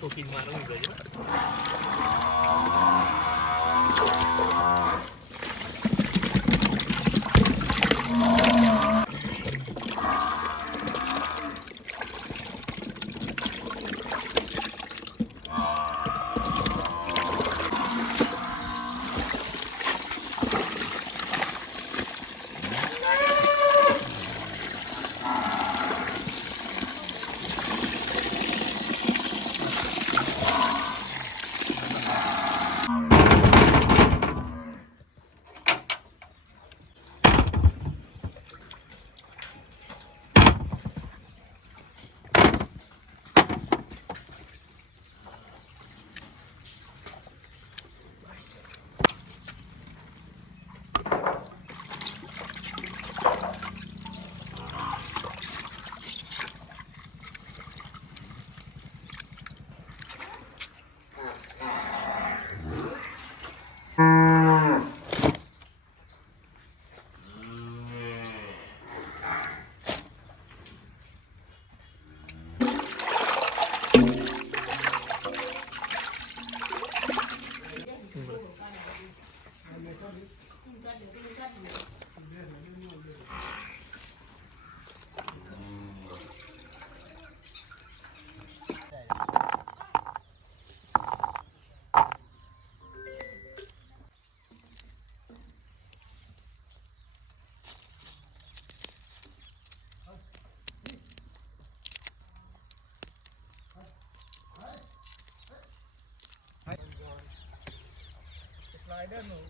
ઠોકી મારો ગયો don't know.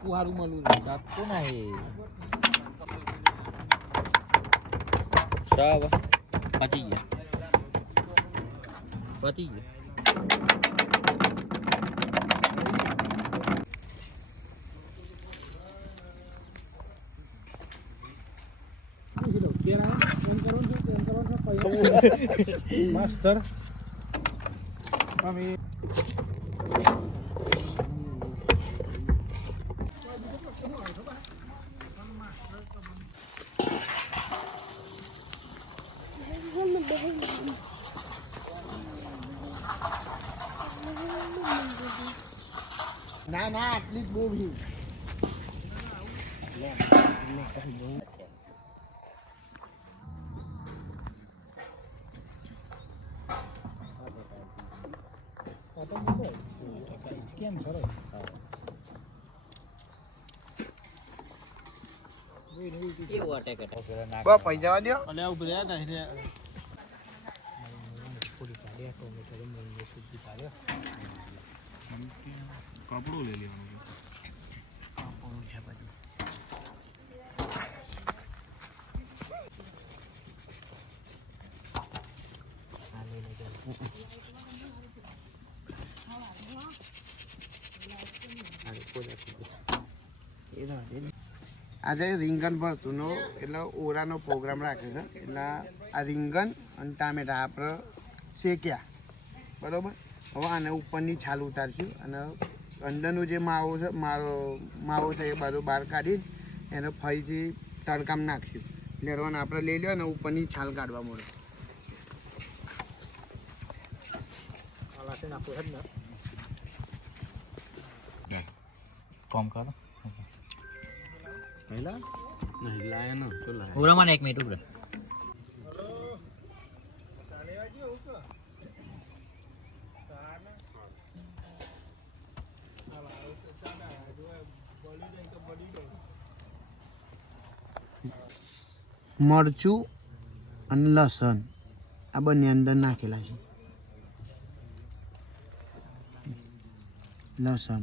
ભાઈ ચાકુ હારું મળું ચાકુ નહીં બરાબર પતી ગયા પતી કેમ સરસ જવા દો. અને આવું બધા એટલે કપડું લઈ લેવાનું આજે રીંગણ ભરતુંનો એટલે ઓરાનો પ્રોગ્રામ રાખ્યો છે. એટલે આ રીંગણ અને ટામેટા આપણે શેક્યા. બરાબર? હવે આને ઉપરની છાલ ઉતારશું અને અંદરનો જે માવો છે, મારો માવો છે એ બધો બહાર કાઢીને એને ફરીથી તડકામ નાખશું. લેરવાને આપણે લઈ લો અને ઉપરની છાલ કાઢવા મળે. કોમ કરો. પહેલા નહીં લાયા ન તો લાયા. ઉરા મને એક મિનિટ ઉભરે. મરચું અને લસણ. આ બંને અંદર નાખેલા છે. લસણ.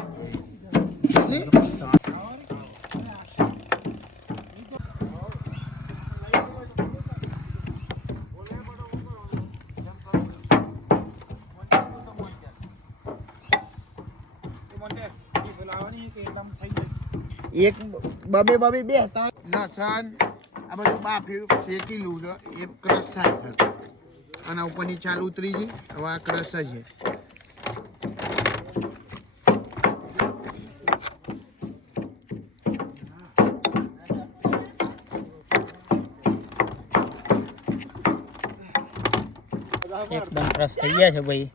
એક બબે બબે બે લસણ, આ બધું બાફ્યું શેકી લઉં છે. એ ક્રશ થાય અને ઉપરની ચાલ ઉતરી ગઈ. હવે આ ક્રશ છે એકદમ રસ થઈ ગયા છે ભાઈ.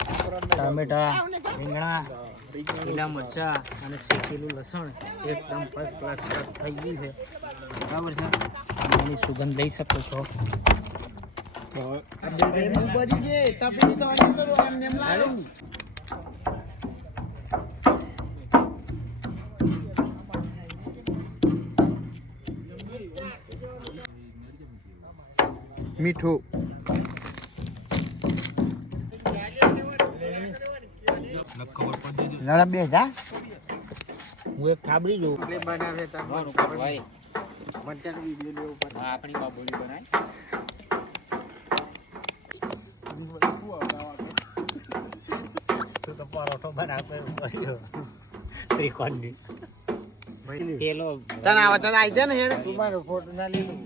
ટામેટા, રીંગણા. લીલા મરચા અને શેકેલું લસણ એકદમ ફર્સ્ટ ક્લાસ રસ થઈ ગયું છે. બરાબર છે? તમે એની સુગંધ લઈ શકો છો. મીઠું. લડા બે જા. હું એક થાબડી જોઉં. બનાવે ભાઈ મટન વિડિયો લેવો પડે. આપણી બાબોલી બનાય. તું તો પરોઠો કર્યો ત્રિકોણની. પેલો તને આવે તો આવી જાય ને હેડ. તું મારો ફોટો ના લીધું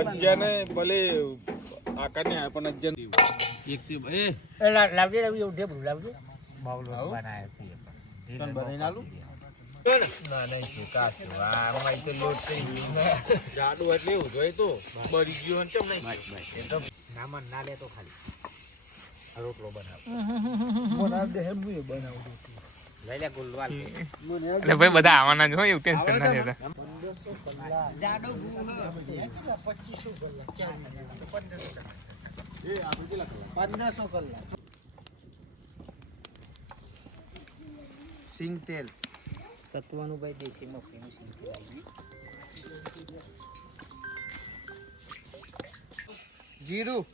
અજ્જાને ભલે આકાર પણ અજ્જન એક એ. એ લાવજે લાવજે ઉઠે લાવજે. બાવલો બનાય છે પણ. બનાવીને આલું? ના નહીં છે કાચું? આમાં તો લોટ કરી જાડું એટલે એવું જોઈએ તો. બળી ગયું કેમ નહીં. એ તો નામાં ના લે તો ખાલી રોટલો બનાવ. બનાવ દે હું એ બનાવું રોટલો એટલે ભાઈ બધા આવવાના જ હોય એવું ટેન્શન ના લેતા પંદરસો કલાક. સિંગ તેલ સત્વાનું ભાઈ દેશી મફીનું સિંગ જીરું.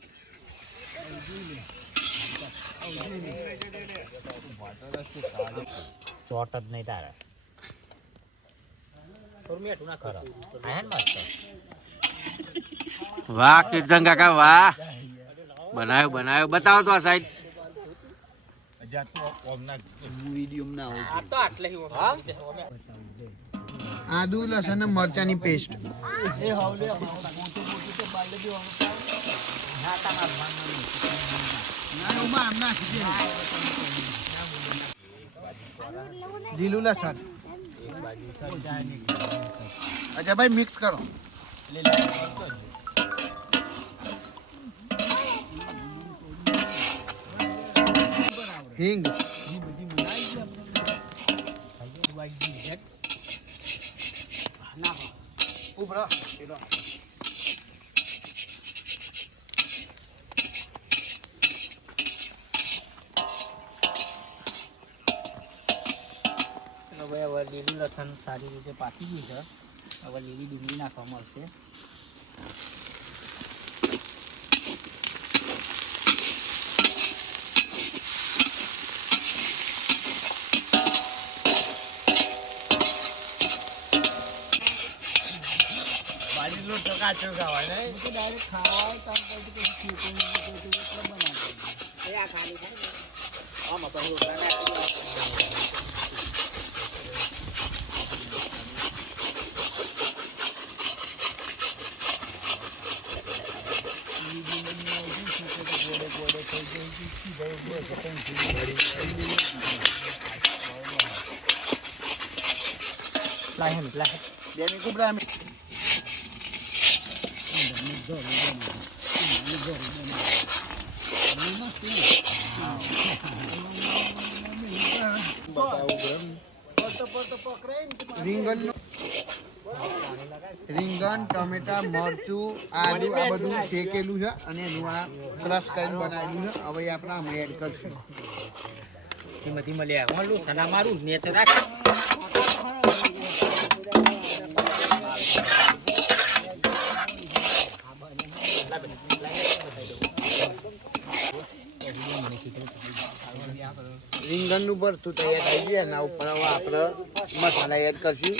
ચોટ જ નહીં તારે. વાહ કીર્તન કાકા વાહ. બનાવ્યો બનાવ્યો. બતાવો તો આ સાઈડ આદુ લસણ અને મરચાની પેસ્ટ લીલું લસણ અચ્છા ભાઈ મિક્સ કરો હિંગ ઉભરો હવે હવે લીલું લસણ સારી રીતે પાકી ગયું છે. હવે લીલી ડુંગળી નાખવા મળશે લાહે લાહે બે મિનિટ ઉભરા રીંગણ રીંગણ, ટમેટા, મરચું, આદુ, આ બધું શેકેલું છે અને એનું આ ક્રશ કરીને બનાવેલું છે. હવે આપણે અમે એડ કરશું. ધીમે ધીમે લે ઓલું સના મારું, નેચર રાખ. રીંગણનું ભરતું તૈયાર થઈ જાય એના ઉપર હવે આપણે મસાલા એડ કરશું.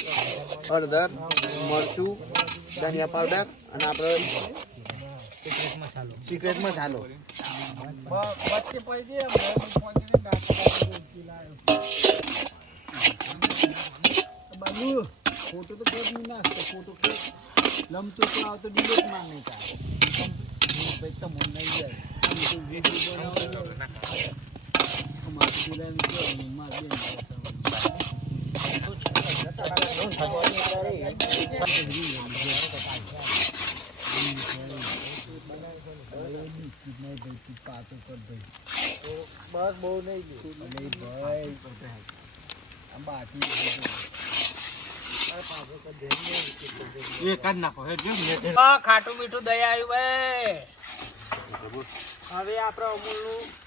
હળદર, મરચું, ધનિયા પાવડર અને આપણે સિક્રેટ મસાલો. ફોટો તો કેમ નહીં નાખતો ફોટો કે લમતો તો આવતો ડિલેટમાં નહીં થાય ભાઈ તમને નહીં જાય આમ તો ખાટું મીઠું અમારે આવ્યું હવે મારે બેન બસ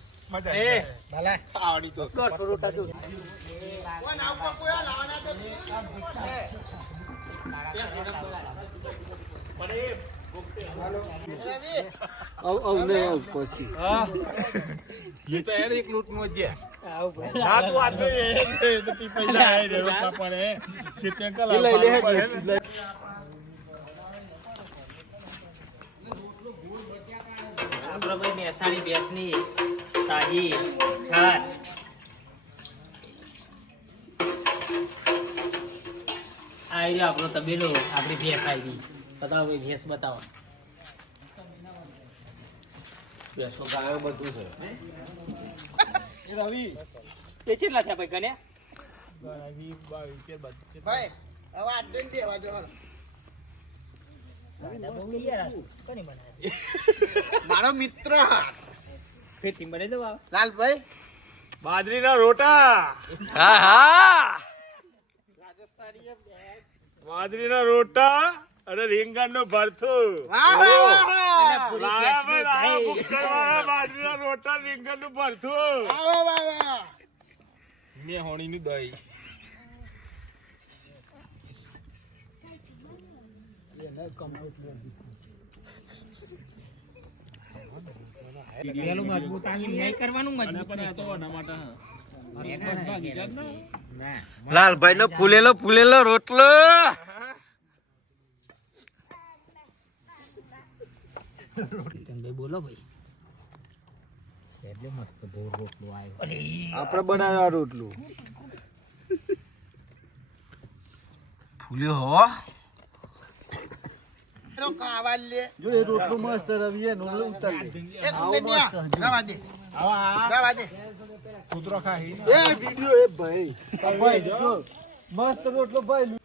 મજા એ. ભલા. આવડી તો કર પડે મહેસાણી તાજી છાસ આ રહ્યો આપણો તબેલો આપણી ભેંસ આવી. બતાવો ભાઈ ભેંસ બતાવો. ભેંસો ગાયો બધું છે. રવિ. તે કેટલા થયા ભાઈ ગણ્યા રવિ બાવી કે બધું ભાઈ હવે આટલે જ દેવા જો હાલ. મારો મિત્ર ખેતી મળે દો લાલભાઈ? બાજરીના રોટા. હા હા. બાજરીના રોટા અને રીંગણનું ભરથું બાજરીના રોટા રીંગણનું ભરથું. વાહ વાહ વાહ મેં હોણીનું દહીં. પેલું મજબૂત નહીં કરવાનું મજબૂત. નહીં લાલભાઈ નો ફૂલેલો ફૂલેલો રોટલો. ભાઈ બોલો ભાઈ. આપણે બનાવ્યા રોટલું. ફૂલ્યો હો. એનો કાવા લે. જો એ રોટલું મસ્ત રવી એ નોલો ઉતાર દે. એ કુંદનિયા, રવા દે. રવા દે. એ વિડિયો એ ભાઈ. ભાઈ જો મસ્ત રોટલો ભાઈ.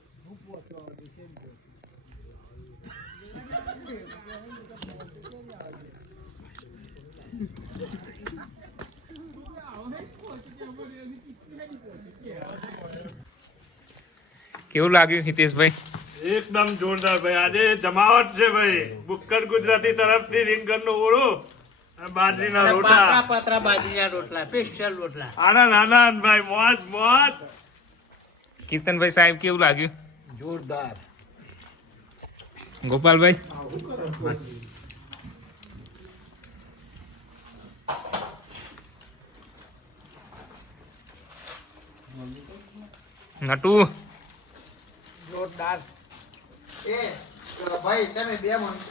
કેવું લાગ્યું હિતેશભાઈ? એકદમ જોરદાર ભાઈ. આજે જમાવટ છે ભાઈ. બુક્કડ ગુજરાતી તરફથી રીંગણ નો ઓળો અને બાજરીના રોટલા. પાતળા બાજરીના રોટલા સ્પેશિયલ રોટલા. આનંદ આનંદ ભાઈ મોજ મોજ. કીર્તનભાઈ સાહેબ કેવું લાગ્યું? જોરદાર. ગોપાલભાઈ? નટુ? એ ભાઈ તમે બે મણ